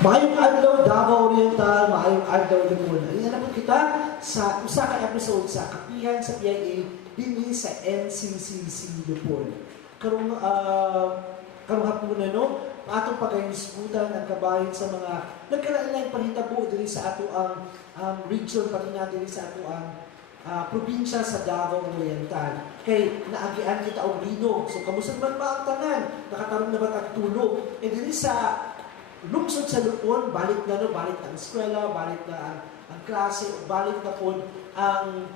Maayong adlaw, Davao Oriental, maayong adlaw Lupon. Ayan na po kita sa usa ka episode sa Kapihan sa PIA dinhi sa NCCC Lupon. Karong hapon na no, atong pagayusgutan ang kabahin sa mga nagkalain-lain panghitabo diri sa ato ang region pati na diri sa ato ang probinsya sa Davao Oriental. Kay naagian kita og linog. So kamusta man ba ang tanan? Nakatarong na ba tagtulog? E diri sa lungsod sa Lupon, balik na ang eskwela, balik na ang klase, balik na po ang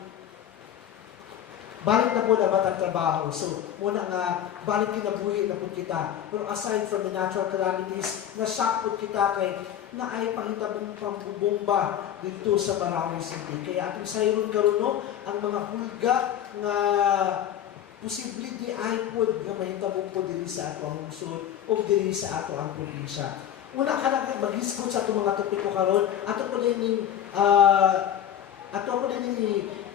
batang trabaho. So, muna nga, balik kinabuhi na po kita. Pero aside from the natural calamities, na-shock po kita kay na ay pangitabong pambubomba dito sa Marawi City. Kaya atong sayron karon no, ang mga hulga nga posible di ay po nga mahitabong po diri sa ato ang lungsod o diri sa ato ang probinsya. Una ka na mag-hisgot sa itong mga topiko karon, ato ko din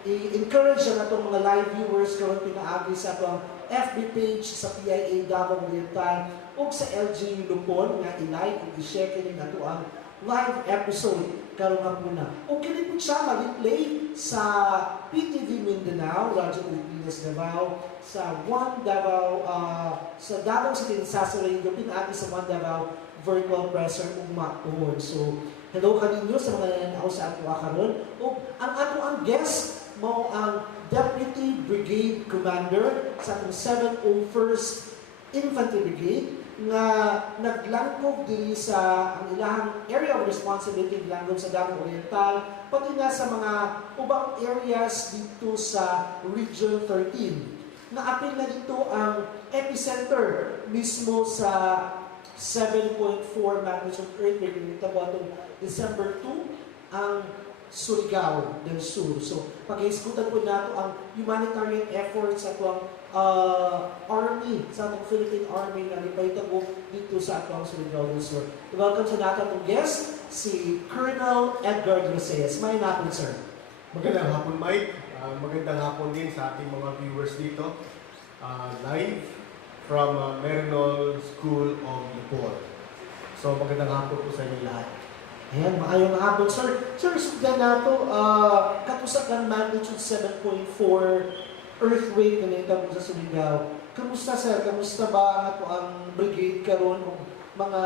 i-encourage ang itong mga live viewers karon pinaagi sa itong FB page sa PIA Davao Oriental o sa LG Lupon nga i-like o i-share kini ato ang live episode karon nga muna. O kini po siya ma-replay sa PTV Mindanao, Radyo Pilipinas Davao, sa One Davao, sa Davao City sa Radio, pinaagi sa One Davao virtual presser ugma tuhod. So, hello kaninyo sa mga nananaw sa ato karon. O ang ato ang guest mao ang Deputy Brigade Commander sa atong 701st Infantry Brigade nga naglangkob diri sa ang ilahang area of responsibility langkob sa Davao Oriental pati na sa mga ubang areas dito sa Region 13. Naapil na dito ang epicenter mismo sa 7.4 magnitude earthquake nito po atong December 2 ang Surigao del Sur. So, pag-iiskutan po nato ang humanitarian efforts sa atong Army, sa atong Philippine Army na ipahitabo dito sa atong Surigao del Sur. Welcome sa nato atong guest, si Colonel Edgar Rosales. May napon, sir. Magandang hapon, Mike. Magandang hapon din sa ating mga viewers dito. Live from Merenol School of Lupon. So, magandang hapon po sa inyo lahat. Ayan, maayong hapon. Sir, sugdan nato, katusap ng magnitude 7.4 earthquake na nitabo sa Surigao. Kamusta, sir? Kamusta ba ang ato ang brigade karon o mga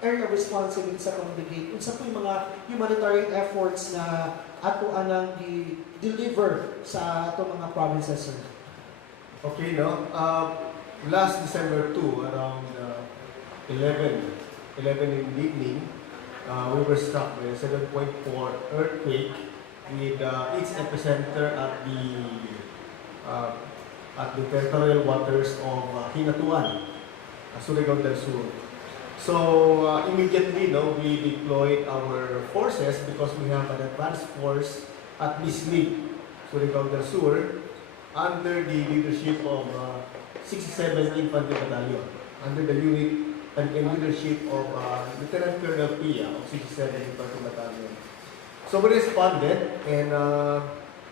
area of responsibility sa atong brigade? Unsa po yung mga humanitarian efforts na ato anang i-deliver sa ato mga provinces, sir? Okay, no? Last December 2, around 11 in the evening, we were struck by a 7.4 earthquake with its epicenter at the territorial waters of Hinatuan, Surigao del Sur. So immediately, no, we deployed our forces because we have an advanced force at Bislig, Surigao del Sur, under the leadership of 67th Infantry Battalion, under the unit and leadership of Lieutenant Colonel Pia of 67th Infantry Battalion. So we responded and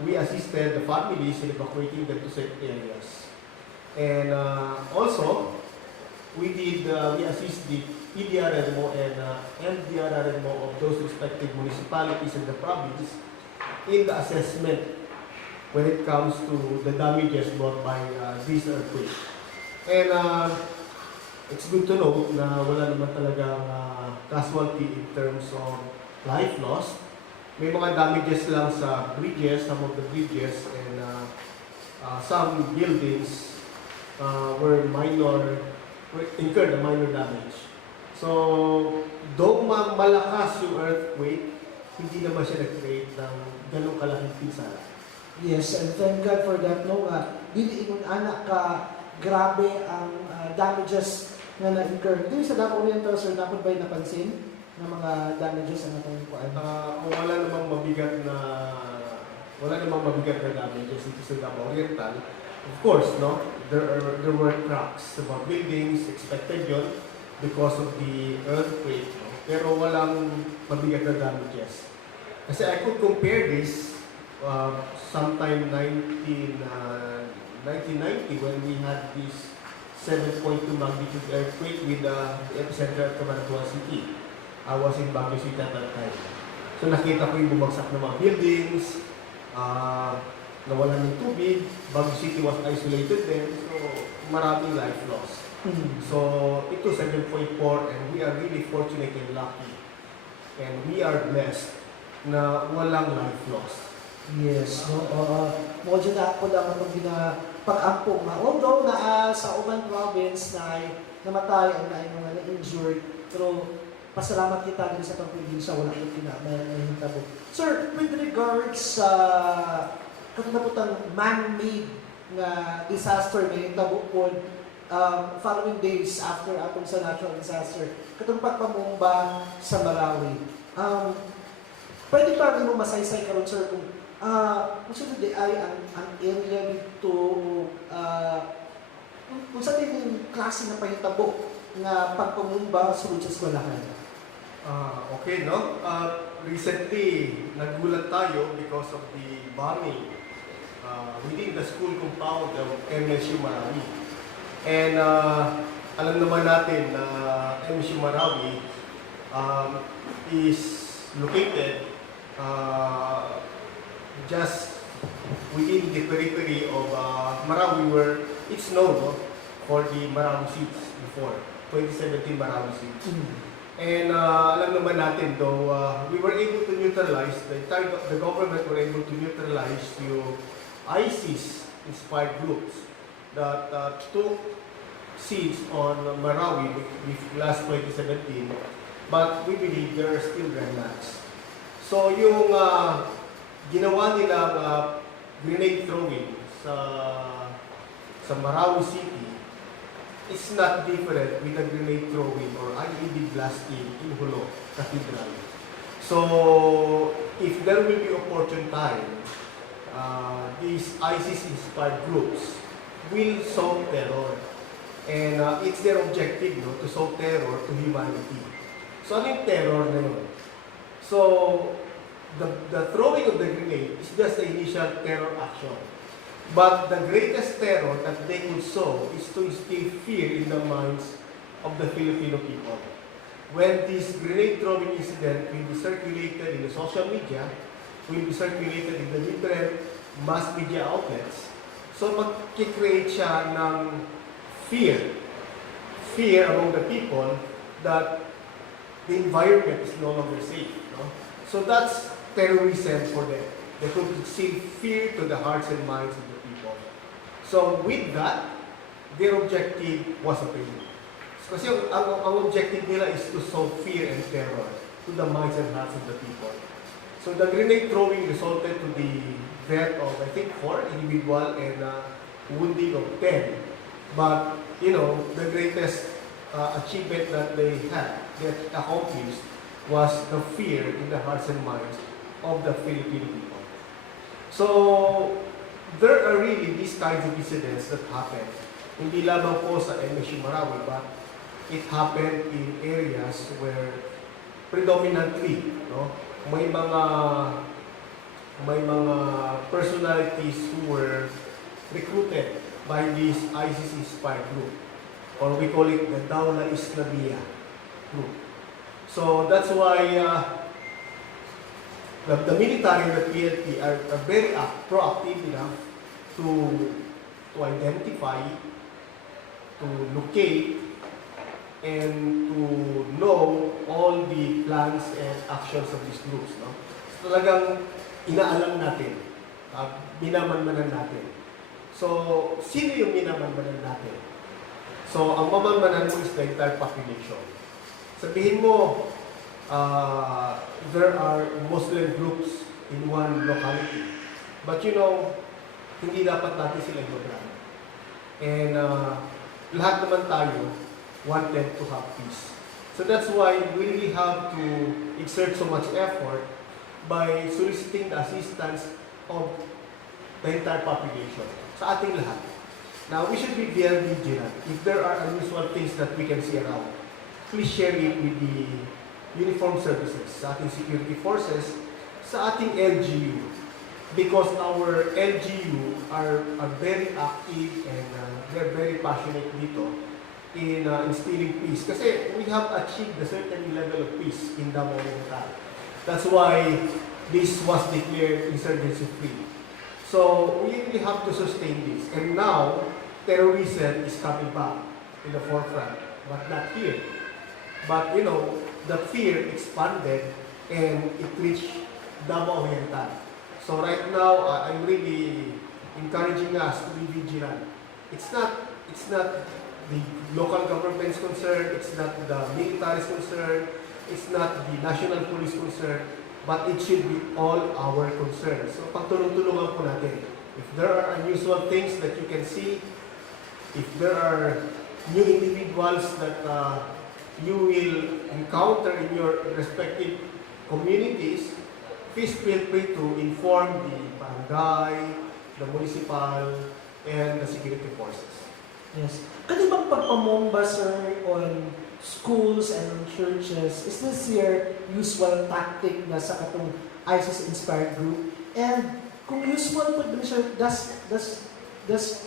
we assisted the families in evacuating them to safe areas. And also, we assist the PDRMO and MDRMO of those respective municipalities in the province in the assessment when it comes to the damages brought by this earthquake. And it's good to know na wala naman talagang casualty in terms of life loss. May mga damages lang sa bridges, some of the bridges, and some buildings incurred a minor damage. So, though malakas yung earthquake, hindi naman siya nag-create ng ganong kalaking pinsala. Yes, and thank God for that. No, dili ingon anak ka grabe ang damages nga na-incur. Dili sa Davao Oriental, sir, napod ba'y napansin ng mga damages ang atong kuan? Wala namang mabigat na damages dito sa Davao Oriental. Of course, no, there were cracks sa mga buildings, expected yun because of the earthquake. No? Pero walang mabigat na damages. Kasi I could compare this sometime 1990 when we had this 7.2 magnitude earthquake with the epicenter at Cabanatuan City. I was in Baguio City at that time. So nakita ko yung bumagsak ng mga buildings, nawalan ng tubig, Baguio City was isolated then, so maraming life loss. So ito 7.4 and we are really fortunate and lucky. And we are blessed na walang life loss. Yes, no. Modyo na ako lang itong pag-ampong na. Although na sa Oman province na ay namatay at na ay mga na-injured, pero pasalamat kita din sa pagpiginsya, wala ko kinahintabo. Sir, with regards sa kataputang man-made na disaster na hitabo po, following days after atong sa natural disaster, katong pagpamumba sa Marawi. Pwede pa rin mo masaysay karon sir kung sunod di ay ang area dito kung sa yung klase na pahitabo nga pagpamumba sulod sa eskwelahan. Okay, no? Recently, nagulat tayo because of the bombing within the school compound of MSU Marawi. And alam naman natin na MSU Marawi is located just within the periphery of Marawi, where it's known for the Marawi seats before, 2017 Marawi seats. And alam naman natin though, we were able to neutralize, the government were able to neutralize yung ISIS-inspired groups that took seats on Marawi last 2017, but we believe there are still remnants. So yung ginawa nilang grenade throwing sa Marawi City is not different with the grenade throwing or IED blasting in Hulo Cathedral. So if there will be opportune time, these ISIS-inspired groups will sow terror. And it's their objective to sow terror to humanity. So ano yung terror na yun? So the throwing of the grenade is just the initial terror action. But the greatest terror that they could sow is to instill fear in the minds of the Filipino people. When this grenade throwing incident will be circulated in the social media, will be circulated in the different mass media outlets, so mag-create siya ng fear among the people that the environment is no longer safe. No? So that's terrorism for them. They could instill fear to the hearts and minds of the people. So with that, their objective was attained. Kasi ang objective nila is to sow fear and terror to the minds and hearts of the people. So the grenade throwing resulted to the death of, I think, 4 individuals and wounding of 10. But, the greatest achievement that they accomplished was the fear in the hearts and minds of the Filipino people. So, there are really these kinds of incidents that happen. Hindi lamang po sa MSU Marawi, but it happened in areas where predominantly, may mga personalities who were recruited by this ISIS-inspired group, or we call it the Dawla Islamiyah group. So that's why the military and the PLP are very proactive enough to identify, to locate, and to know all the plans and actions of these groups. So talagang inaalam natin, minamanmanan natin. So, sino yung minamanmanan natin? So, ang mamanmanan mo is the entire population. Sabihin mo, there are Muslim groups in one locality. But hindi dapat natin sila ibabrano. And lahat naman tayo wanted to have peace. So that's why we really have to exert so much effort by soliciting the assistance of the entire population, sa ating lahat. Now, we should be very vigilant. If there are unusual things that we can see around, please share it with the uniformed services, sa ating security forces, sa ating LGU. Because our LGU are very active and they're very passionate dito in instilling peace. Kasi we have achieved a certain level of peace in Davao Oriental. That's why this was declared insurgency free. So we really have to sustain this. And now, terrorism is coming back in the forefront, but not here. But you know, the fear expanded and it reached Davao Oriental. So right now, I'm really encouraging us to be vigilant. It's not the local government's concern, it's not the military's concern, it's not the national police concern, but it should be all our concern. So pagtulong-tulungan po natin. If there are unusual things that you can see, if there are new individuals that you will encounter in your respective communities, please feel free to inform the barangay, the municipal, and the security forces. Yes. Kani bang pagpamomba, sir, on schools and on churches, is this your usual tactic na sa katong ISIS-inspired group? And kung usual, pwede ba siya,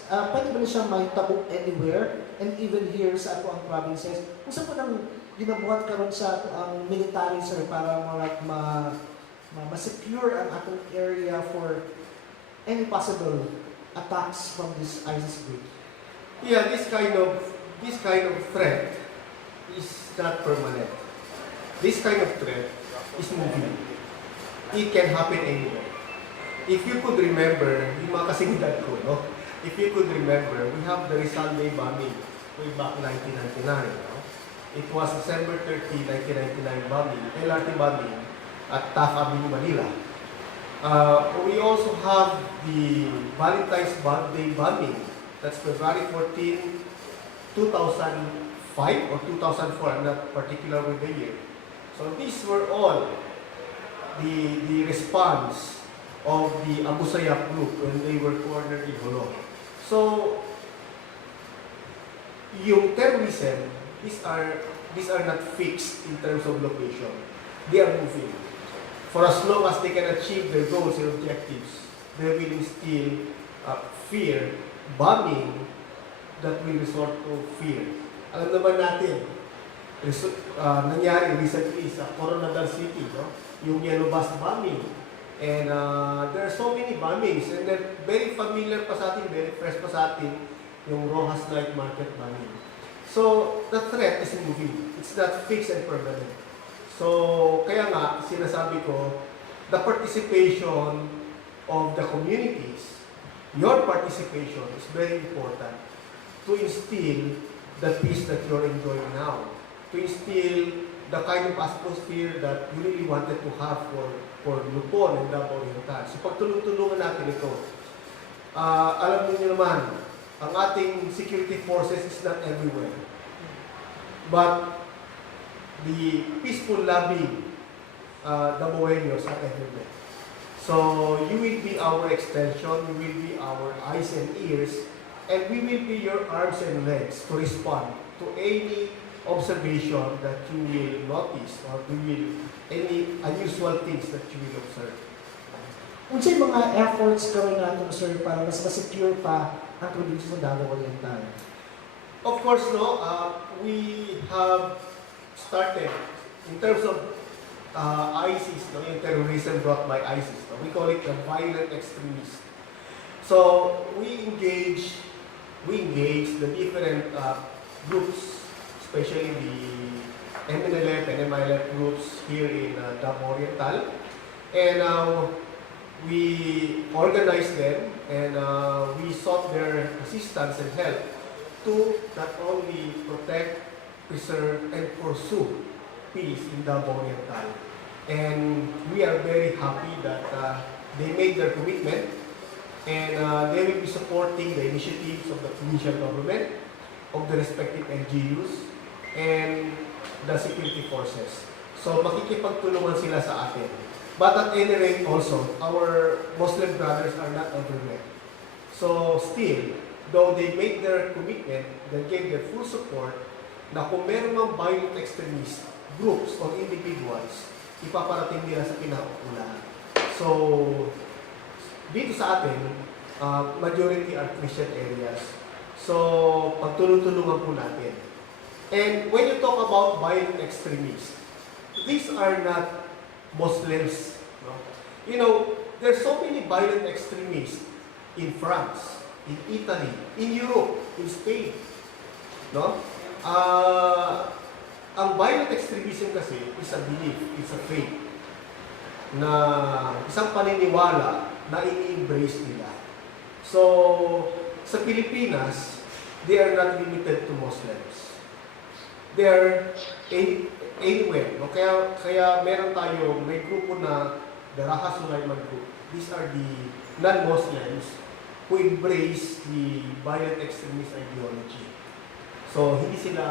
pwede ba siya may tabok anywhere, and even here sa ato ang provinces? Kung saan po nang ginabuhat karon sa ato ang military, sir, para ma-secure ang atong area for any possible attacks from this ISIS group? Yeah, this kind of threat is not permanent. This kind of threat is moving. It can happen anywhere. If you could remember, yung mga kasingdad ko, no? If you could remember, we have the Rizal Day bombing way back 1999. No? It was December 30, 1999 bombing, LRT bombing at Taft Avenue, Manila. We also have the Valentine's Day bombing. That's February 14, 2005 or 2004. I'm not particular with the year. So these were all the response of the Abu Sayyaf group when they were cornered in Holo. So, yung terrorism, these are not fixed in terms of location. They are moving. For as long as they can achieve their goals and objectives, they will instill fear, bombing that will resort to fear. Alam naman natin, nangyari recently sa Coronadal City, no? Yung Yellow Bus bombing. And there are so many bombings, and they're very familiar pa sa atin, very fresh pa sa atin, yung Rojas Night Market bombing. So, the threat is moving. It's not fixed and permanent. So, kaya nga, sinasabi ko, the participation of the communities, your participation is very important to instill the peace that you're enjoying now, to instill the kind of atmosphere that you really wanted to have for Lupon and Davao Oriental. So pagtulong-tulungan natin ito, alam niyo naman, ang ating security forces is not everywhere. But the peaceful loving Davaoenos are everywhere. So you will be our extension, you will be our eyes and ears, and we will be your arms and legs to respond to any observation that you will notice or any unusual things that you will observe. Unsay mga efforts gawin natin, sir, para mas ma-secure pa ang probinsya sa Davao Oriental? Of course, no, we have started in terms of ISIS, no, yung terrorism brought by ISIS. No? We call it the violent extremists. So we engage the different groups, especially the MNLF and MILF groups here in Davao Oriental, and we organized them and we sought their assistance and help to not only protect, preserve, and pursue peace in Davao Oriental. And we are very happy that they made their commitment, and they will be supporting the initiatives of the provincial government, of the respective NGOs, and the security forces. So makikipagtulungan sila sa atin. But at any rate also, our Muslim brothers are not everywhere. So still, though they made their commitment, they gave their full support, na kung meron mang violent extremist groups or individuals, ipaparating nila sa pinakaukulan. So, dito sa atin, majority are Christian areas. So, pagtulong-tulungan po natin. And when you talk about violent extremists, these are not Muslims. No? You know, there's so many violent extremists in France, in Italy, in Europe, in Spain. No? Ang violent extremism kasi is a belief, is a faith, na isang paniniwala na ini-embrace nila. So, sa Pilipinas, they are not limited to Muslims. They are anywhere. No? Kaya meron tayo, may grupo na the Raha Sulaiman group. These are the non-Muslims who embrace the violent extremist ideology. So, hindi sila,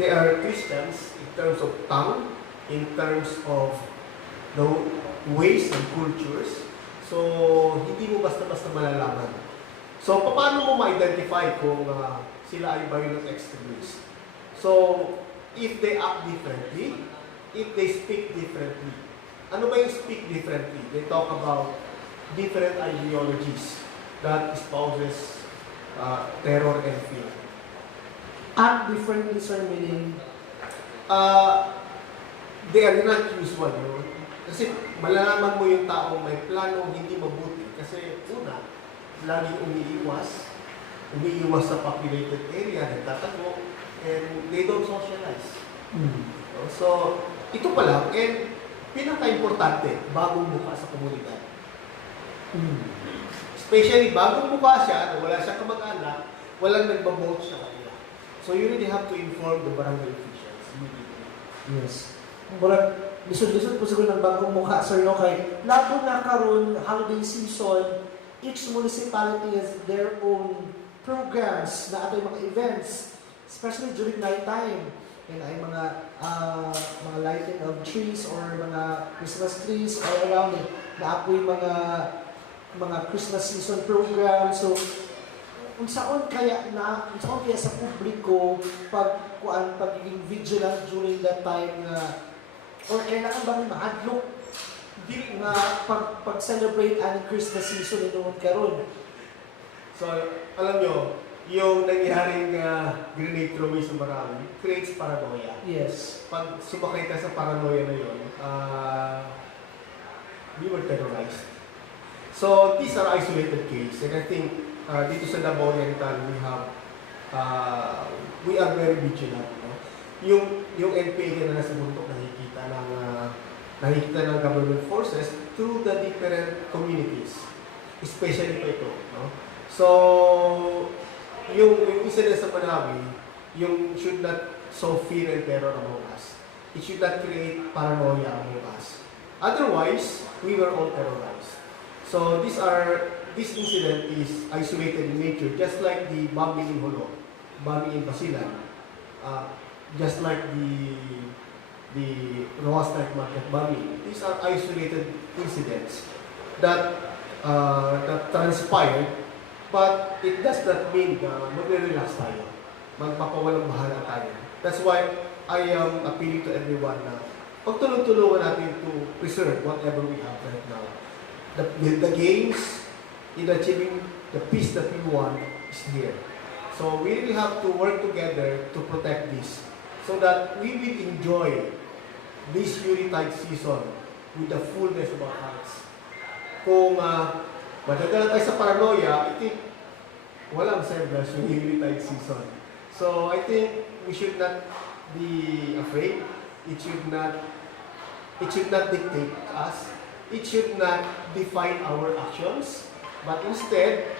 they are Christians in terms of tongue, in terms of the ways and cultures. So, hindi mo basta-basta malalaman. So, paano mo ma-identify kung sila ay violent extremists? So, if they act differently, if they speak differently. Ano ba yung speak differently? They talk about different ideologies that espouses terror and fear. Act differently, sir, meaning? They are not usual. No? Kasi malalaman mo yung taong may planong hindi mabuti. Kasi una, laging umiiwas sa populated area, nagtatago, and they don't socialize. No? So, ito pa lang, and pinaka-importante, bagong mukha sa komunidad. Especially, bagong mukha siya, wala siyang kamag-anak, walang nagbabote sa kanila. So, you really have to inform the barangay officials immediately. Yes. Murag, lisod-lisod po siguro ng bagong mukha, sir, no? Kay, labo na karon holiday season, each municipality has their own programs na ato yung mga events, especially during night time. And ay mga lighting of trees or mga Christmas trees all around it. Na apoy mga Christmas season program. So, unsaon kaya sa publiko pagiging vigilant during that time or kailangan bang mahadlok nga pag-celebrate ang Christmas season noon karon? So, alam nyo, yung nangyaring grenade throwing sa Marami creates paranoia. Yes. Pag sumakay ka sa paranoia na yun, we were terrorized. So, these are isolated cases. And I think dito sa Davao Oriental, we are very vigilant. No? Yung NPA na nasa bundok nakikita ng government forces through the different communities. Especially pa ito. No? So, yung incident sa Manawi, yung should not sow fear and terror among us. It should not create paranoia among us. Otherwise, we were all terrorized. So, this incident is isolated in nature, just like the bombing in Holo, bombing in Basilan, just like the Rojas Night Market bombing. These are isolated incidents that transpired, but it does not mean na magre-relax tayo, magpapawalang bahala tayo. That's why I am appealing to everyone na pagtulong-tulungan natin to preserve whatever we have right now. The gains in achieving the peace that we want is here. So we really have to work together to protect this so that we will enjoy this Yuletide season with the fullness of our hearts. Kung madadala tayo sa paranoia, I think walang semblance yung Yuletide season. So I think we should not be afraid. It should not dictate us. It should not define our actions. But instead,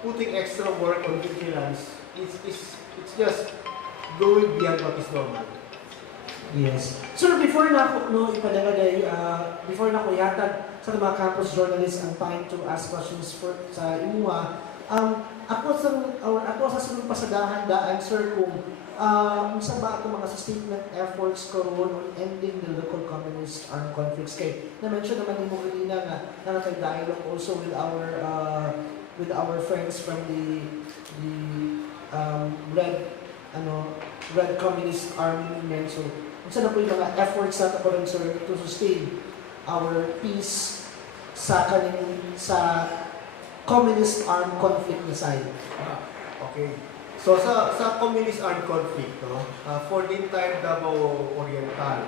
putting extra work on vigilance, it's just going beyond what is normal. Yes. Sir, before na ako before na ako yatag sa mga campus journalists ang time to ask questions sa imuha, ako sa sunod pasadahan daan, sir, kung sa ba ito mga statement efforts karon on ending the local communist armed conflicts kay na-mention naman ni mo kanina nga nakatay dialogue also with our friends from the Red Communist Army movement. So, unsa na po yung mga efforts natin ko rin, sir, to sustain our peace sa communist armed conflict na side? Okay. So sa communist armed conflict, no, for the entire Davao Oriental,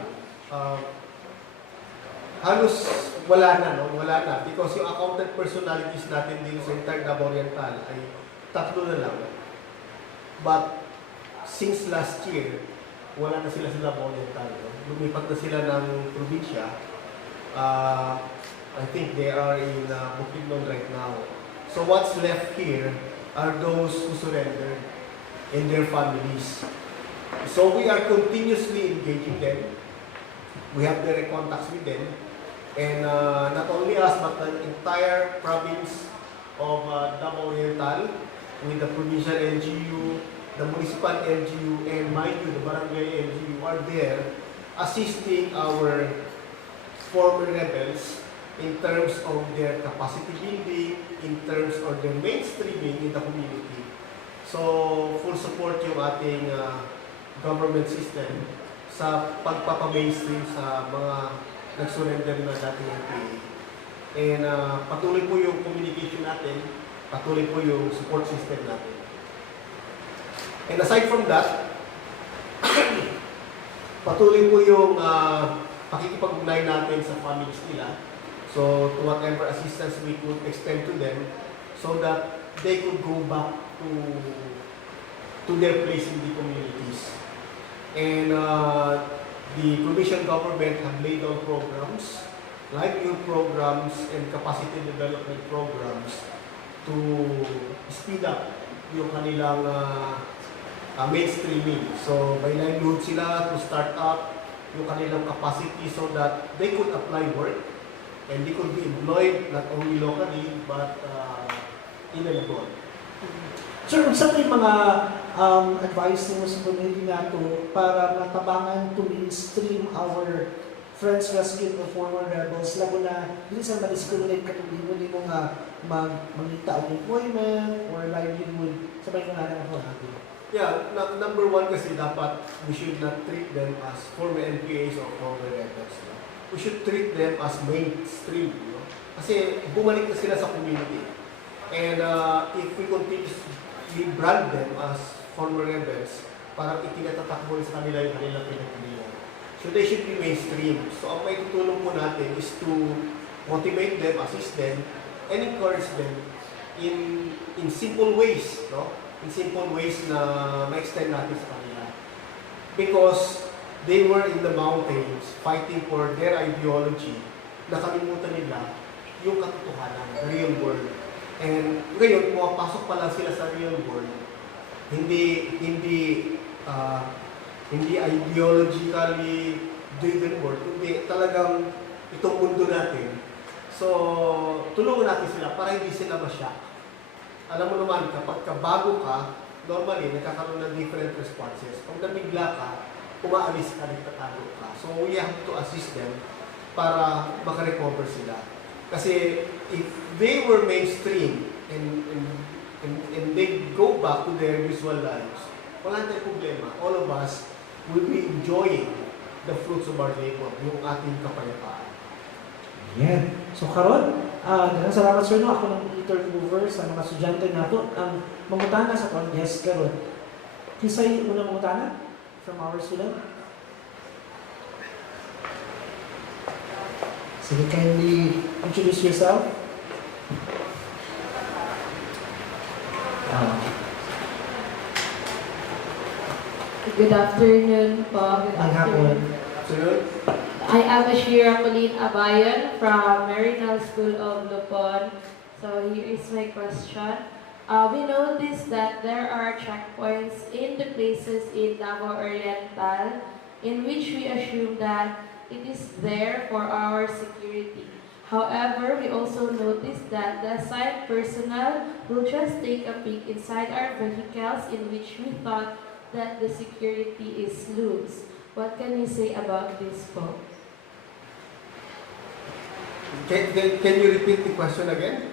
halos wala na, no? Wala na. Because yung accounted personalities natin dito sa entire Davao Oriental ay 3 na lang. But since last year, wala na sila sa Davao Oriental. No? Lumipat na sila ng probinsya. I think they are in Bukidnon right now. So what's left here are those who surrendered and their families. So we are continuously engaging them. We have direct contacts with them. And not only us, but the entire province of Davao Oriental, with the provincial LGU, the municipal LGU, and mind you, the barangay LGU are there assisting our former rebels in terms of their capacity building, in terms of their mainstreaming in the community. So, full support yung ating government system sa pagpapamainstream sa mga nag-surrender na dating NPA. And patuloy po yung communication natin, patuloy po yung support system natin. And aside from that, patuloy po yung pakikipag-ugnay natin sa families nila. So, to whatever assistance we could extend to them so that they could go back to their place in the communities. And the provincial government have laid on programs, livelihood programs, and capacity development programs to speed up yung kanilang mainstreaming. So, by livelihood sila to start up yung kanilang capacity so that they could apply work and they could be employed not only locally but in and abroad. Sir, unsa may mga advice niyo sa community nato para matabangan to mainstream our friends rescued or former rebels labo na dili sa ma-discriminate katulad nimo nga mangita og employment or livelihood sa may nga ako natin. Yeah, number one kasi dapat we should not treat them as former NPAs or former rebels. No? We should treat them as mainstream. No? Kasi bumalik na sila sa community. And if we continuously brand them as former rebels, parang itinatatakbo sa kanila yung kanilang pinagpilihan. So they should be mainstream. So ang may tutulong po natin is to motivate them, assist them, and encourage them in simple ways, no? In simple ways na ma-extend natin sa kanila. Because they were in the mountains fighting for their ideology, nakalimutan nila yung katotohanan, the real world. And ngayon, pumapasok pa lang sila sa real world. Hindi ideologically driven world, hindi talagang itong mundo natin. So, tulungan natin sila para hindi sila ma-shock. Alam mo naman, kapag bago ka, normally, nagkakaroon ng different responses. Pag nabigla ka, umaalis ka, nagtatago ka. So, we have to assist them para makarecover sila. Kasi, if they were mainstream and they go back to their usual lives, wala tayong problema. All of us will be enjoying the fruits of our labor, yung ating kapayapaan. Yeah. So karon, salamat sir no, ako nang turn over sa mga estudyante nato ang mangutana sa atong guest karon. Kisay unang mangutana from our student. Sige, kindly introduce yourself. Good afternoon po. Good afternoon. I am Ashira Colleen Abayan from Marinal School of Lupon. So here is my question. We noticed that there are checkpoints in the places in Davao Oriental in which we assume that it is there for our security. However, we also noticed that the assigned personnel will just take a peek inside our vehicles in which we thought that the security is loose. What can you say about this po? Can you repeat the question again?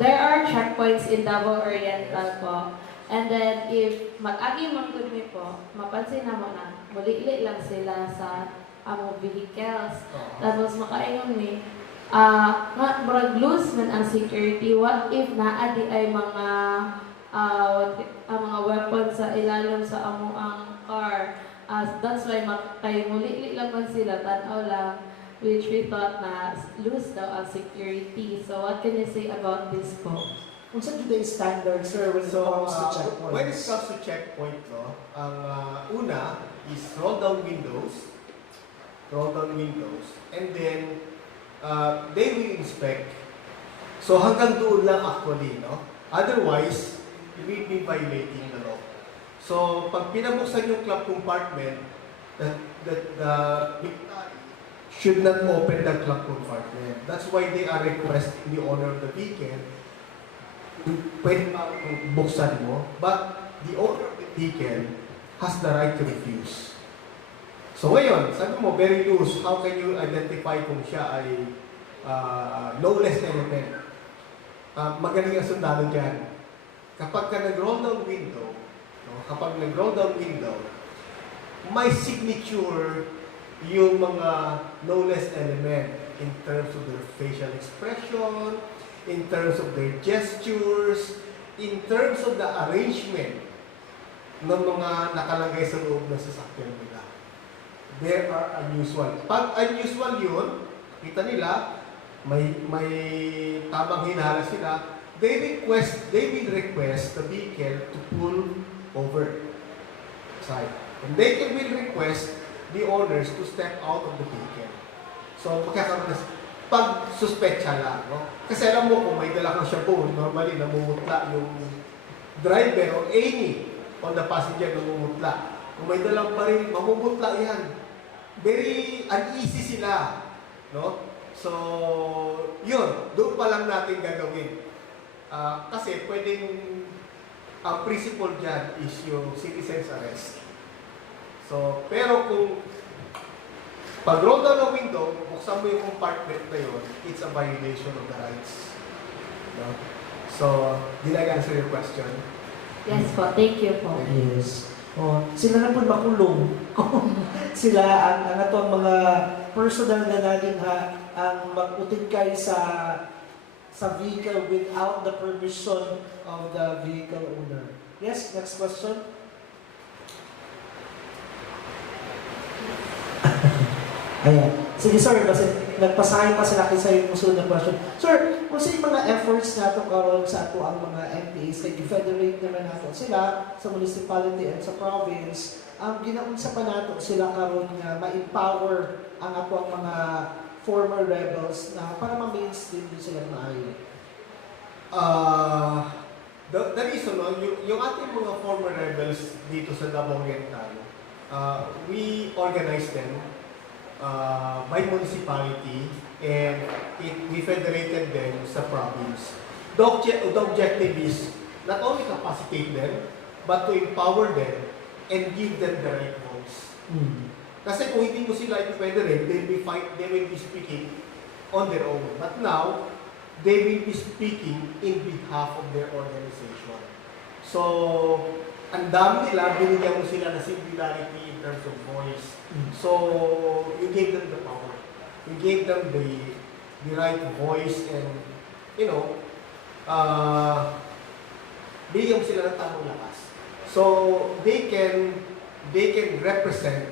There are checkpoints in Davao Oriental po. And then, if mag-agi man gud mi po, mapansin na mo na, muli-li lang sila sa among vehicles. Tapos makaingon mi, nga, brag loose man ang security. What if naadi ay mga ang mga weapons sa ilalim sa amo ang car. That's why kay muli lang man sila, tanaw lang, which we thought na lose daw ang security. So what can you say about this po? Kung sa today's standard, sir, when it comes to checkpoints? When it comes to checkpoint, no, ang una is roll down windows, and then they will inspect. So hanggang doon lang actually, no? Otherwise, you will be violating the law. So pag pinabuksan yung club compartment, the should not open the club compartment. That's why they are requesting the owner of the vehicle. Pwede ba buksan mo? But the owner of the vehicle has the right to refuse. So ngayon, sabi mo, very loose, how can you identify kung siya ay lawless element? Magaling ang sundalo dyan. Kapag ka nag-roll down window, may signature yung mga lawless element in terms of their facial expression, in terms of their gestures, in terms of the arrangement ng mga nakalagay sa loob ng sasakyan nila. There are unusual. Pag unusual yun, kita nila, may tamang hinala sila, they will request the vehicle to pull over side. And they will request the owners to step out of the vehicle. So, pag suspetsya lang, no? Kasi alam mo kung may dala kang shampoo, normally namumutla yung driver or any on the passenger namumutla. Kung may dalang baril, mamumutla yan. Very uneasy sila, no? So, yun, doon pa lang natin gagawin. Kasi pwedeng, ang principle dyan is yung citizen's arrest. So, pero kung pag-roll down ng window, buksan mo yung compartment na yun, it's a violation of the rights. No? So, did I answer your question? Yes po, thank you po. Yes. Sila na po makulong. Sila ang atong mga personal na natin ang mag-utingkay sa vehicle without the permission of the vehicle owner. Yes, next question. Ayan. Sige, sir, kasi nagpasahin pa sila sa yung musunod na question. Sir, kung sa mga efforts nato karon sa ato ang mga MPAs, kay federate naman nato sila sa municipality and sa province, ang ginaunsa pa nato sila karon nga ma-empower ang ato ang mga former rebels na para ma-mainstream din sila maayo. The reason, no, yung ating mga former rebels dito sa Davao Oriental, we organize them by municipality and we federated them sa province. The objective is not only capacitate them, but to empower them and give them the right voice. Kasi kung hindi mo sila i-federate, they will be speaking on their own. But now, they will be speaking in behalf of their organization. So, ang dami nila, binigyan mo sila na singularity in terms of voice. So, you gave them the power. You gave them the right voice and, you know, bigyan mo sila ng tamang lakas. So, they can represent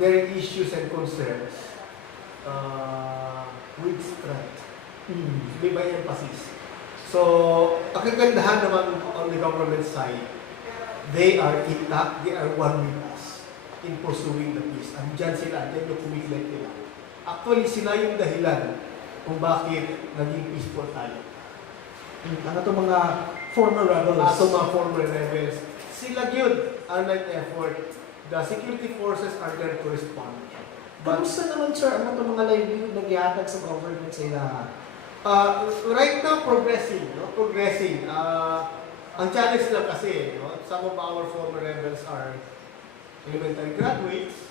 their issues and concerns with strength. May by emphasis. So, ang kagandahan naman on the government side, they are intact, they are one with us in pursuing the peace. Andyan sila, andyan yung commitment nila. Actually, sila yung dahilan kung bakit naging peaceful tayo. Ano itong mga former rebels? Mga former rebels. Sila yun ang nag-effort. The security forces are there to respond. Kamusta naman, sir, ano itong mga livelihood na gihatag sa government sa ilaha? Right now, progressing. No? Progressing. Ang challenge lang kasi, no? Some of our former rebels are elementary graduates.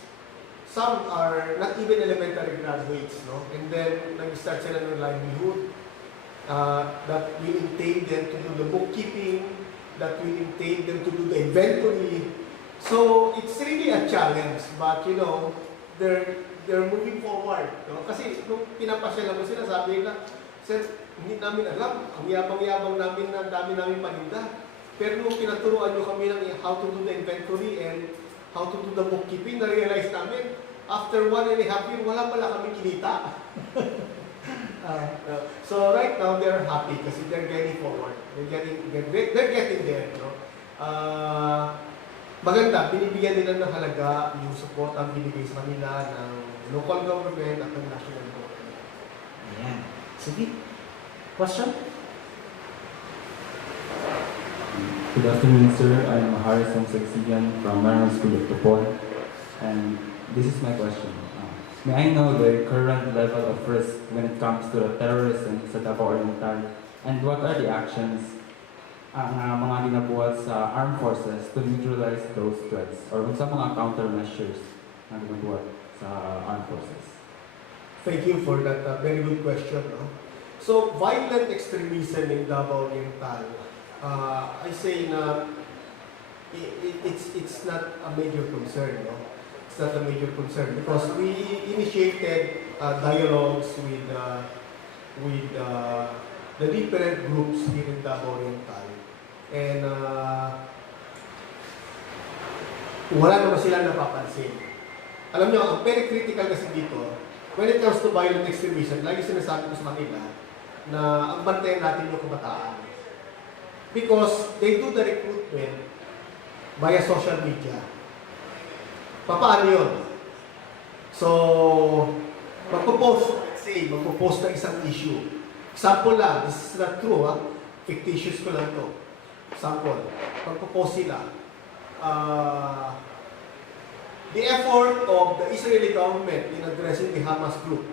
Some are not even elementary graduates. No? And then, nag-start sila ng livelihood that will entail them to do the bookkeeping, that will entail them to do the inventory. So, it's really a challenge. But, you know, they're moving forward. No? Kasi, nung pinapasya lang mo sila, sabi nila, Sir, hindi namin alam. Ang yabang-yabang namin na dami namin paninda. Pero nung pinaturuan nyo kami ng how to do the inventory and how to do the bookkeeping, na-realize namin, after 1.5 years, wala pala kami kinita. So right now, they're happy kasi they're getting forward. They're getting there. No? Maganda, binibigyan nila ng halaga yung support ang binigay sa kanila ng local government at ng national government. Ayan. Sige. Question? Good afternoon, sir. I'm Harrison Saxigan from Maranal School of Lupon, and this is my question. May I know the current level of risk when it comes to the terrorism sa Davao Oriental, and what are the actions ang mga ginabuhat sa armed forces to neutralize those threats, or sa mga countermeasures na ginabuhat sa armed forces? Thank you for that very good question. No? So, violent extremism in Davao Oriental, I say na it's not a major concern. No? It's not a major concern because we initiated dialogues with the different groups here in Davao Oriental. And wala naman sila napapansin. Alam nyo, ang very critical kasi dito, when it comes to violent extremism, lagi sinasabi ko sa kanila na ang bantayan natin yung kabataan. Because they do the recruitment via social media. Paano yun? So, magpo-post ng isang issue. Example lang, this is not true, fictitious ko lang to. Example, magpo-post sila. The effort of the Israeli government in addressing the Hamas group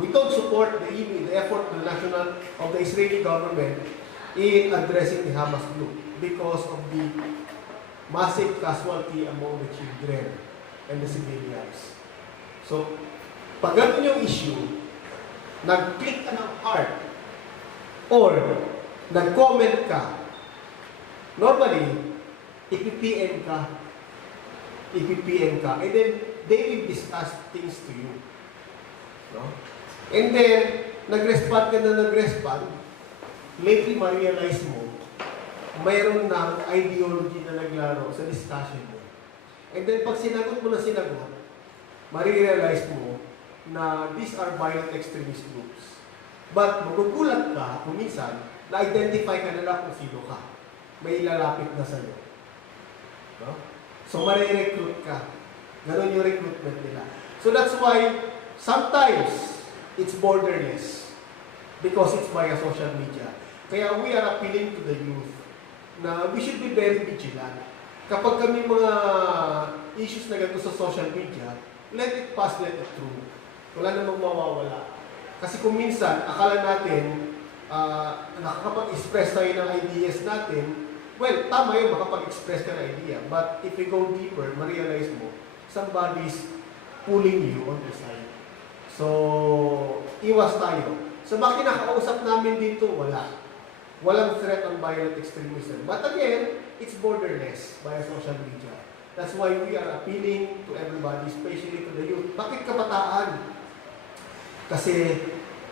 we don't support the effort of the Israeli government in addressing the Hamas group because of the massive casualty among the children and the civilians. So, pag ganun yung issue, nag-click ka ng heart or nag-comment ka, normally, ipipm ka, and then they will discuss things to you. No? And then, nag-respond ka na lately ma-realize mo, mayroon ng ideology na naglaro sa discussion mo. And then, pag sinagot mo, ma-realize mo na these are violent extremist groups. But magugulat ka kung minsan, na-identify ka nila kung sino ka. May ilalapit na sa'yo. No? So, marirecruit ka. Ganon yung recruitment nila. So, that's why, sometimes, it's borderless. Because it's via social media. Kaya we are appealing to the youth na we should be very vigilant. Kapag kami mga issues na ganito sa social media, let it pass, let it through. Wala namang mawawala. Kasi kung minsan, akala natin, nakakapag-express tayo ng ideas natin, well, tama yun, makapag-express ka ng idea. But if you go deeper, ma-realize mo, somebody's pulling you on the side. So, iwas tayo. Sa mga kinakausap namin dito, wala. Walang threat on violent extremism. But again, it's borderless via social media. That's why we are appealing to everybody, especially to the youth. Bakit kabataan? Kasi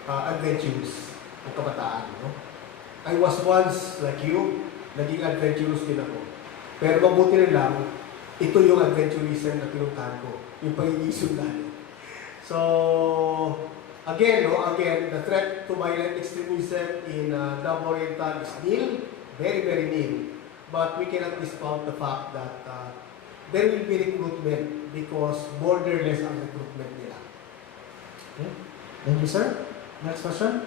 adventurous ang kabataan. No? I was once like you, naging adventurous din ako. Pero mabuti rin lang, ito yung adventurism na pinuntahan ko, yung pagiging sundalo. So, again, the threat to violent extremism in Davao Oriental is nil, very, very nil. But we cannot discount the fact that there will be recruitment because borderless ang recruitment nila. Okay. Thank you, sir. Next question.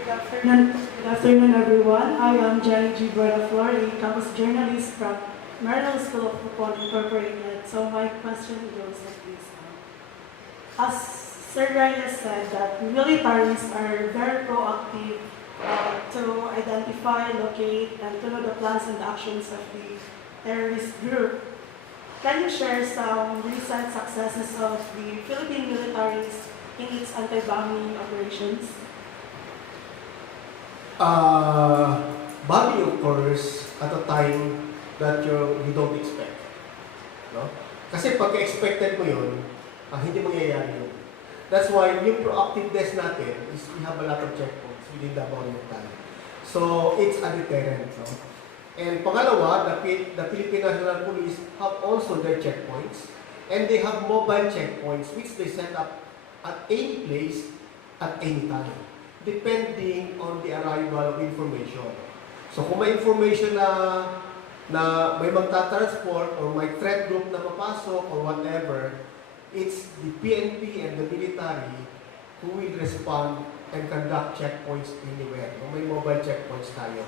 Good afternoon, everyone. I am Jenny G. Buenaflor, a campus journalist from Maranal School of Lupon Incorporated. So my question goes like this. As Sir Reyes said, that militaries are very proactive to identify, locate, and to know the plans and actions of the terrorist group. Can you share some recent successes of the Philippine militaries in its anti-bombing operations? Bombing occurs at a time that you don't expect. No? Kasi pagka-expected mo yun, hindi mangyayari yun. That's why yung proactiveness natin is we have a lot of checkpoints within the boundary time. So, it's a deterrent. No? And pangalawa, the Philippine National Police have also their checkpoints, and they have mobile checkpoints which they set up at any place, at any time, depending on the arrival of information. So kung may information na may magta-transport or may threat group na papasok or whatever, it's the PNP and the military who will respond and conduct checkpoints anywhere. No, may mobile checkpoints tayo.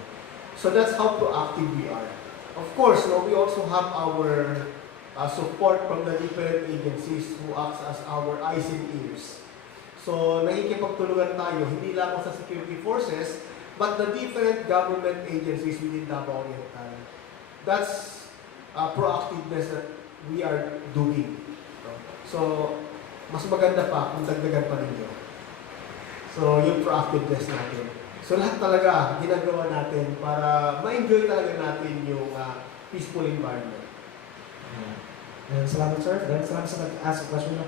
So that's how proactive we are. Of course, no, we also have our support from the different agencies who acts as our eyes and ears. So nakikipagtulungan tayo, hindi lang sa security forces, but the different government agencies within Davao Oriental. That's proactiveness that we are doing. So, mas maganda pa kung dagdagan pa ninyo. So, yung proactiveness natin. So, lahat talaga ginagawa natin para ma-enjoy talaga natin yung peaceful environment. Salamat, sir. Salamat sa nag-ask question.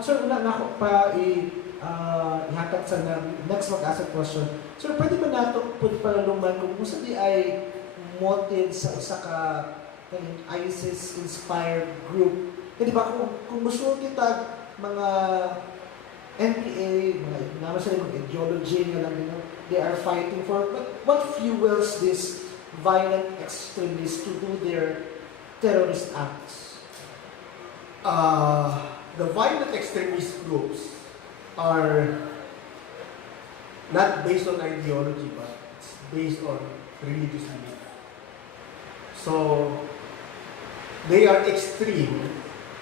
Sir, una na ako pa ihatag sa next mag-ask question. Sir, pwede ba nato palaluman kung gusto di ay motive sa usa ka ISIS-inspired group? Di ba, kung gusto kita mga NPA, mga naman sa ideology nga lang din, they are fighting for, but what fuels this violent extremists to do their terrorist acts? The violent extremist groups are not based on ideology, but it's based on religious belief. So, they are extreme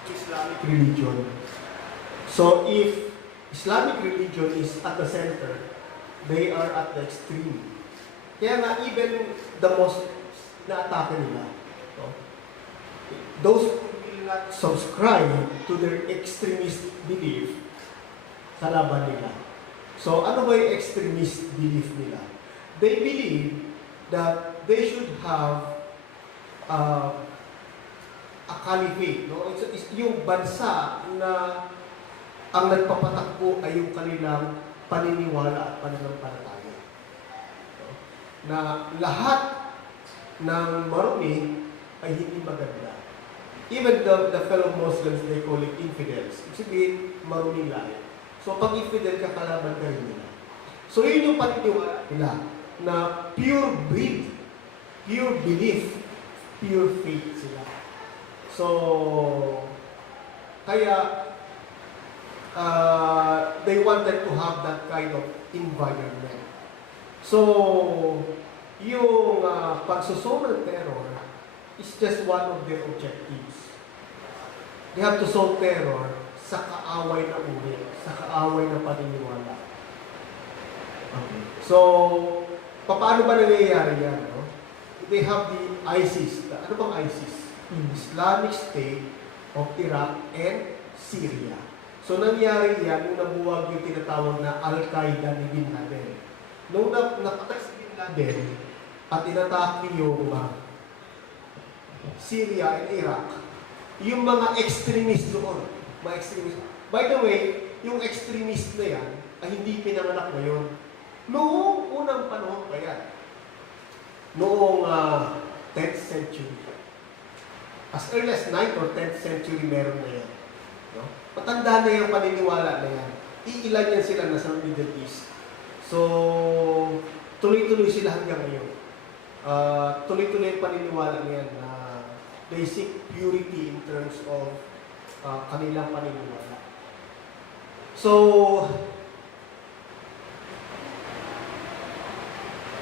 Islamic religion. So, if Islamic religion is at the center, they are at the extreme. Kaya nga, even the Muslims na-atake nila, no? Those who will not subscribe to their extremist belief, kalaban nila. So, ano ba yung extremist belief nila? They believe that they should have a caliphate. No? It's yung bansa na ang nagpapatakbo ay yung kanilang paniniwala at pananampalataya. No? Na lahat ng marumi ay hindi maganda. Even the fellow Muslims, they call it infidels. Ibig sabihin, marumi lahi. So, pag infidel ka, kalaban ka rin nila. So, yun yung paniniwala nila na pure breed, pure belief, pure faith sila. So, kaya they wanted to have that kind of environment. So, yung pagsusow ng terror is just one of their objectives. They have to sow terror sa kaaway na uri, sa kaaway na paniniwala. Okay. So, paano ba nangyayari yan? No? They have the ISIS. Ano bang ISIS? Islamic State of Iraq and Syria. So, nangyari yan nung nabuwag yung tinatawag na Al-Qaeda ni Bin Laden. Nung napatay si Bin Laden at inatake yung Syria and Iraq, yung mga extremist doon, mga extremist. By the way, yung extremist na yan ay hindi pinanganak ngayon. Noong unang panahon pa yan. Noong 10th century. As early as 9th or 10th century meron na yan. No? Matanda na yung paniniwala na yan. Iilan yan sila nasa Middle East. So, tuloy-tuloy sila hanggang ngayon. Tuloy-tuloy yung paniniwala na yan na they seek purity in terms of kanilang paniniwala. So,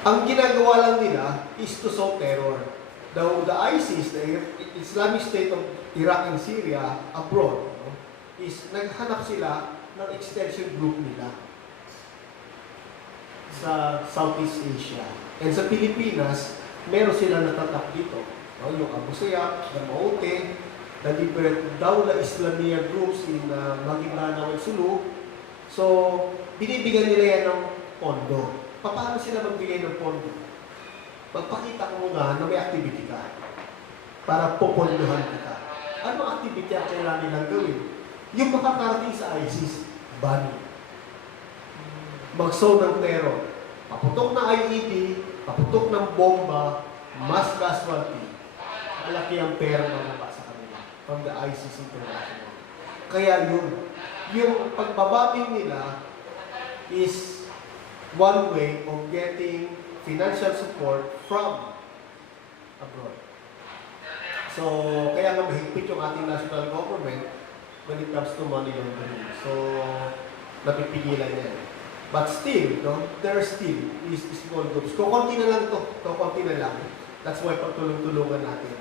ang ginagawa lang nila is to sow terror. The ISIS, the Islamic State of Iraq and Syria, abroad, no, is naghanap sila ng extension group nila sa Southeast Asia. And sa Pilipinas, meron sila natatak dito. No, yung Abu Sayyaf, the Maute, the different Dawla Islamiyah groups in Maguindanao and Sulu. So, binibigyan nila yan ng pondo. Paano sila magbigay ng pondo? Magpakita ko muna na may activity ka para popondohan kita. ano activity ang kailangan nilang gawin? Yung makakarating sa ISIS, bani. Mag-sow ng terror. Paputok ng IED, paputok ng bomba, mass casualty. Malaki ang pera na naba sa kanila from the ISIS International. Kaya yun, yung pagbababing nila is one way of getting financial support from abroad. So, kaya nga mahigpit yung ating national government when it comes to money laundering. So, napipigilan yan. But still, no, there still is small groups. Kukunti na lang ito. Kukunti na lang. That's why pagtulong-tulungan natin.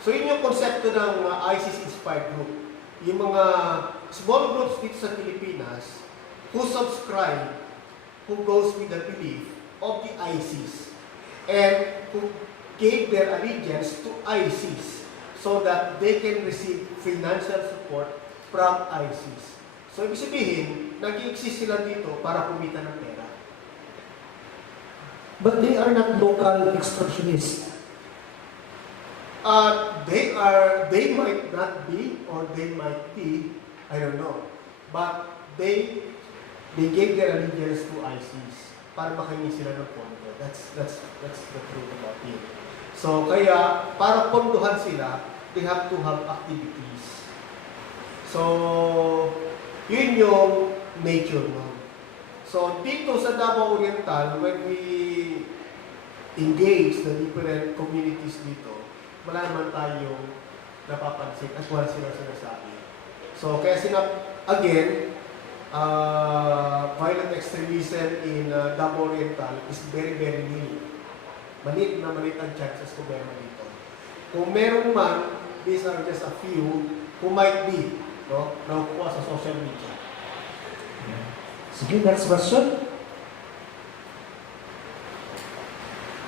So, yun yung konsepto ng ISIS-inspired group. Yung mga small groups dito sa Pilipinas who subscribe, who goes with the belief of the ISIS and who gave their allegiance to ISIS so that they can receive financial support from ISIS. So, ibig sabihin, nag-i-exist sila dito para kumita ng pera. But they are not local extortionists. They might not be, or they might be, I don't know. But they gave their allegiance to ISIS para makahingi sila ng pondo. That's the truth about it. So, kaya, para pondohan sila, they have to have activities. So, yun yung nature nun. So, dito sa Davao Oriental, when we engage the different communities dito, wala naman tayong napapansin at wala silang sinasabi. So, kaya again, violent extremism in Davao Oriental is very, very new. Maliit na maliit ang chances kung meron dito. Kung meron man, these are just a few who might be, no, nakukuha sa social media. Sige, next question.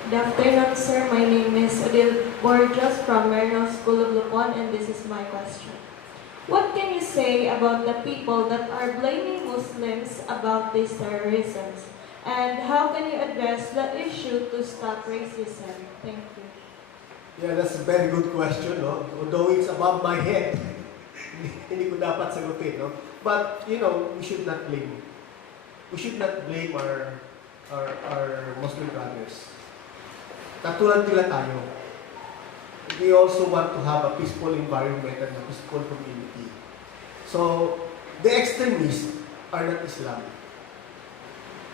Good afternoon, sir. My name is Odile Borges from Marinal School of Lupon, and this is my question. What can you say about the people that are blaming Muslims about these terrorisms? And how can you address the issue to stop racism? Thank you. Yeah, that's a very good question, no? Although it's above my head, hindi ko dapat sagutin, no? But, you know, we should not blame. We should not blame our Muslim brothers. Katulad nila tayo. We also want to have a peaceful environment and a peaceful community. So, the extremists are not Islam.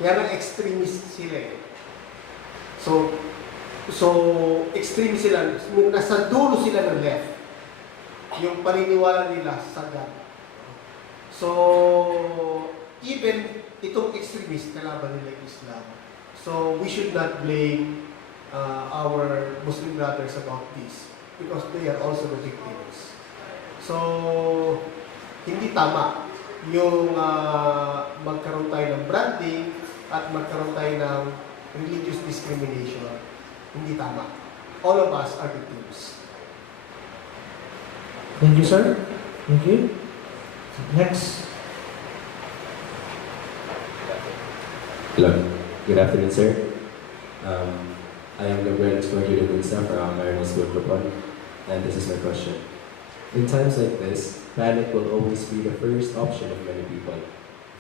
Kaya nga extremist sila eh. So extreme sila, nasa dulo sila ng left. Yung paniniwala nila sa God. So, even itong extremist, kalaban nila yung Islam. So, we should not blame our Muslim brothers about this because they are also the victims. So, hindi tama yung magkaroon tayo ng branding at magkaroon tayo ng religious discrimination. Hindi tama. All of us are victims. Thank you, sir. Thank you. Next. Hello. Good afternoon, sir. I am Gabriel Escorted from Marinal School of Lupon, and this is my question. In times like this, panic will always be the first option of many people.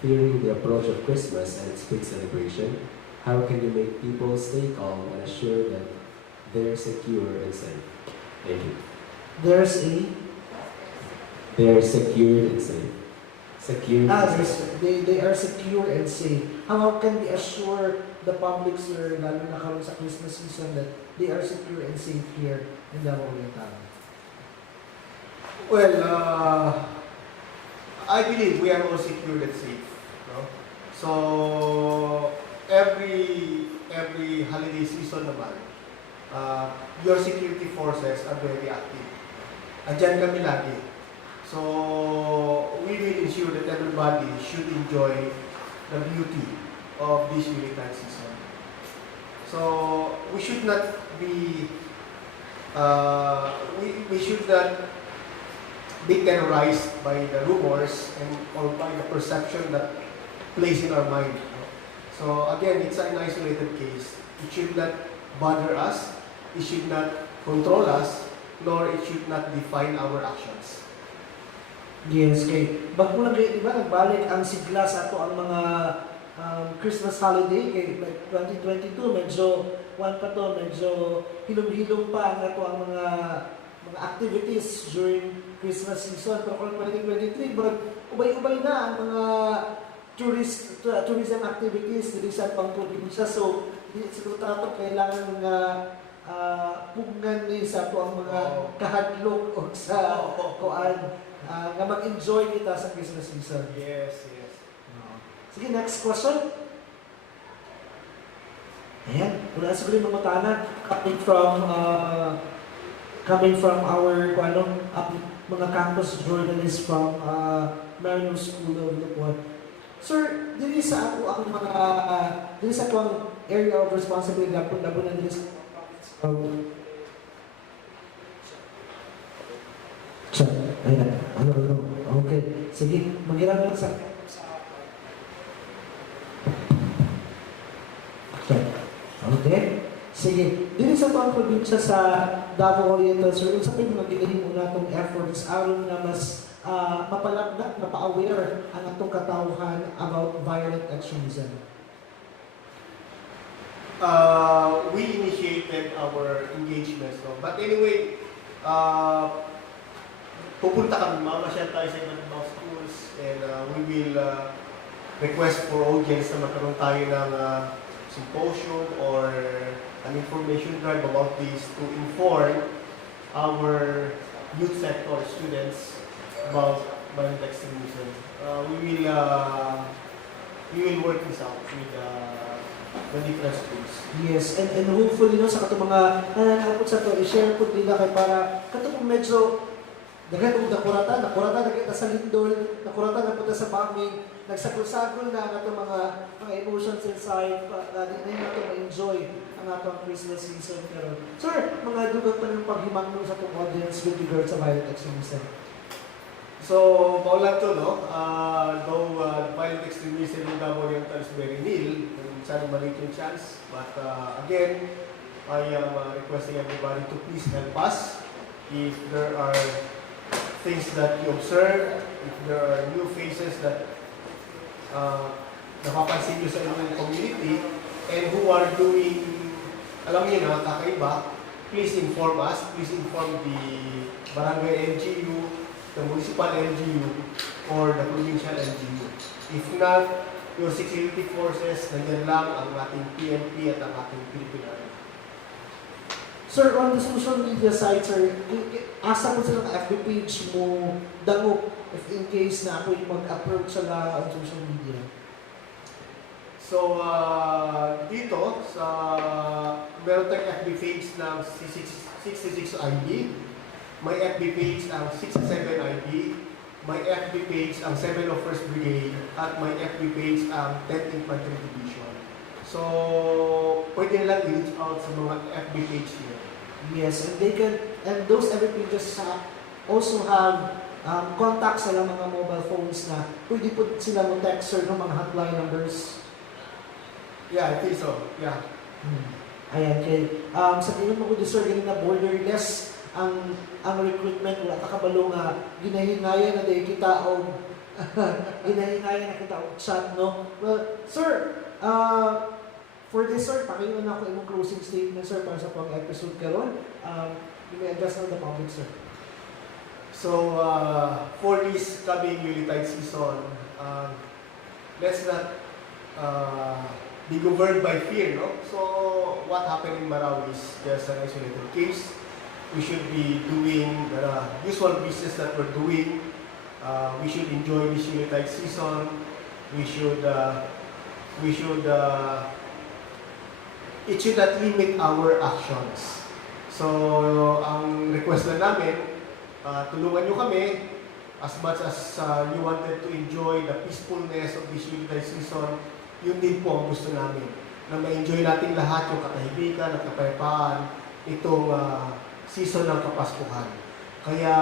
Fearing the approach of Christmas and its big celebration, how can you make people stay calm and assure that they're secure and safe? Thank you. They're secured and safe. Secure. They are secure and safe. How can we assure the public, sir, lalo na karon sa Christmas season, that they are secure and safe here in Davao Oriental? Well, I believe we are all secure and safe. No? So, every holiday season naman, your security forces are very active. Andyan kami lagi. So, we will ensure that everybody should enjoy the beauty of this Yuletide season. So, we should not be, we should not be terrorized by the rumors or by the perception that plays in our mind. So, again, it's an isolated case. It should not bother us. It should not control us. nor it should not define our actions. Yes, kay bago lang kayo, di ba, nagbalik ang sigla sa ato ang mga Christmas holiday kay like 2022 medyo medyo hilom-hilom pa ang ato ang mga activities during Christmas season. Pero kung 2023, ubay-ubay na ang mga tourism activities dito sa pangprobinsya. So, di siguro tato kailangan mga pugnan ni sa ato ang mga kahadlok o sa kuan nga mag-enjoy kita sa Christmas season. Yes, yes. Sige, next question. Ayan, wala sa mga matanan coming from our mga campus journalists from Marion School of Lupon. Sir, dili sa ako ang dili sa akong area of responsibility labo na dili sa ayan, okay. Sige, maghirap lang sa okay. Sige, dili sa pang probinsya sa Davao Oriental, sir, unsa pa yung mga ginahimo natong efforts aron na mas mapalagnak, mapa-aware ang atong katawhan about violent extremism? We initiated our engagements, no? But anyway, pupunta kami, mamasyal tayo sa iba't ibang schools, and we will request for audience na magkaroon tayo ng symposium or an information drive about this to inform our youth sector students about violent extremism. We will work this out with the different schools. Yes, and hopefully no sa katong mga nananakot sa to, i-share po nila kay para katong medyo daghan og nakurata na kita sa lindol, nakurata na punta sa bombing, nagsagol-sagol na ang atong mga emotions inside, na nato ma-enjoy ang atong Christmas season. Pero, sir, mga dugang pa ng paghimangno sa atong audience with regard sa violent extremism. So, maulan to, no? Though violent extremism in Davao Oriental is very nil, sana maliit yung chance. But again, I am requesting everybody to please help us if there are things that you observe, if there are new faces that napapansin nyo sa inyong community and who are doing, alam niyo na, kakaiba, please inform us, please inform the barangay LGU, the municipal LGU, or the provincial LGU. If not, your security forces, nandiyan lang ang ating PNP at ang ating Philippine Army. Sir, on the social media site, sir, asa po silang FB page mo dangop if in case na ako yung mag-approach sila on social media? So, dito, meron tayong FB page ng 66 ID, may FB page ang 67 ID, may FB page ang 701st Brigade, at may FB page ang 10th Infantry Division. So, pwede nilang i-reach out sa mga FB page nila. Yes, and those FB pages also have contacts sa mga mobile phones na pwede po sila mo text sir ng mga hotline numbers. Yeah, I think so. Yeah. Ayan, kay sa tingin mo ko sir, ganun na borderless ang recruitment, wala kakabalo nga ginahingayan na dahil kita o ginahingayan na kita o chat, no? Well, sir, for this, sir, pakiwan ako imong closing statement, sir, para sa pang-episode karon. You may address na the public, sir. So, for this coming Yuletide season, let's not be governed by fear, no? So, what happened in Marawi is just an isolated case. We should be doing the usual business that we're doing. We should enjoy this Yuletide season. It should not limit our actions. So, ang request na namin, tulungan nyo kami as much as you wanted to enjoy the peacefulness of this Yuletide season. Yun din po ang gusto namin. Na ma-enjoy natin lahat yung katahimikan at kapayapaan itong season ng Kapaskuhan. Kaya,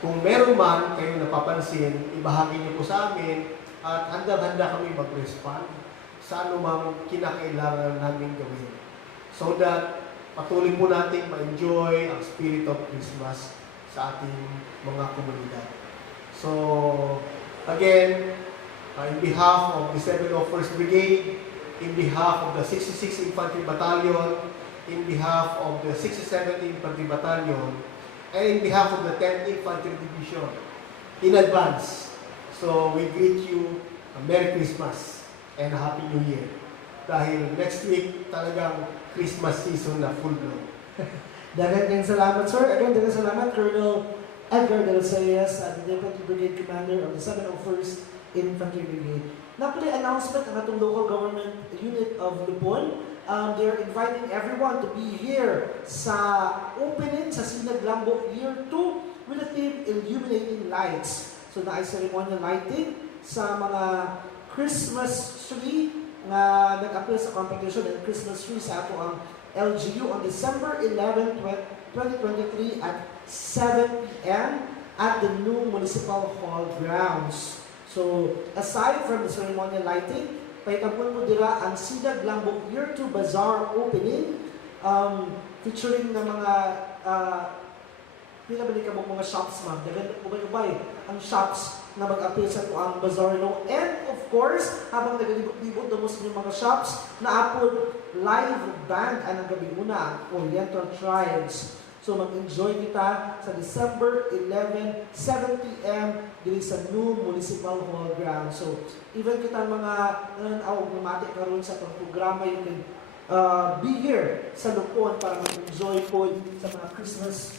kung meron man kayong napapansin, ibahagi niyo po sa amin at handa-handa kami mag-respond sa anumang kinakailangan namin gawin. So that patuloy po natin ma-enjoy ang spirit of Christmas sa ating mga komunidad. So, again, in behalf of the 701st Brigade, in behalf of the 66th Infantry Battalion, in behalf of the 67th Infantry Battalion, and in behalf of the 10th Infantry Division, in advance. So, we greet you a Merry Christmas and a Happy New Year. Dahil next week, talagang Christmas season na full blown. Daghang salamat, sir. Again, daghang salamat, Colonel Edgar Del Sayas, the Deputy Brigade Commander of the 701st Infantry Brigade. Napuli announcement ang atong local government unit of Lupon. They are inviting everyone to be here sa opening sa Sinag Lambok Year 2 with the theme Illuminating Lights. So na ay ceremonial lighting sa mga Christmas tree nga nag-appeal sa competition and Christmas tree sa ato ang LGU on December 11, 2023 at 7 p.m. at the new Municipal Hall grounds. So, aside from the ceremonial lighting, pahitapon mo dira ang Sinag Lambok Year 2 Bazaar opening featuring na mga pila ba ni kabog mga shops, ma'am? Dagan ubay-ubay ang shops na mag-appeal sa tuang bazaar no. And of course, habang nagalibot-libot damos yung mga shops, naapod live band anang gabi muna, Oriental Tribes. So mag-enjoy kita sa December 11, 7 p.m. dili sa new Municipal Hall ground. So even kita mga nananaw mamati karon sa itong programa, you can be here sa Lupon para mag-enjoy po sa mga Christmas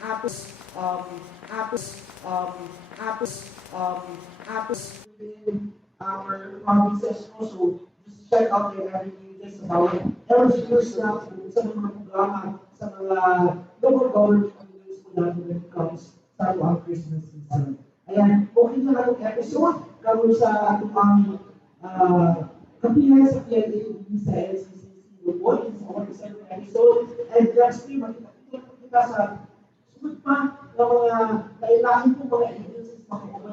apples within our provinces also. Just check out their everything about LGUs na sa mga programa sa mga local government communities po natin when it comes sa ang Christmas season. Ayan, okay na lang ang episode gawin sa ating Kapihan sa PLA sa LCCC Lupon. It's our second episode. And lastly, makikita sa sunod pa ng mga kailangan po mga agencies makukuha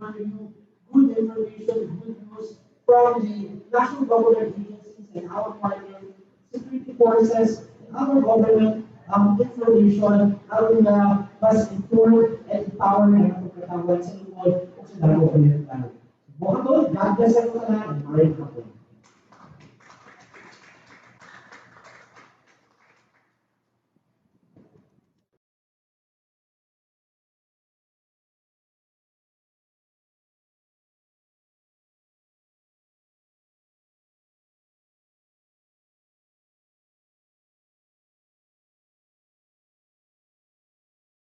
natin good information, good news from the national government agencies and our partners, security forces, and other government information aron na mas inform and empower na ang pagkatawag sa Lupon o sa Davao Oriental. Bukas God bless everyone and Merry Christmas.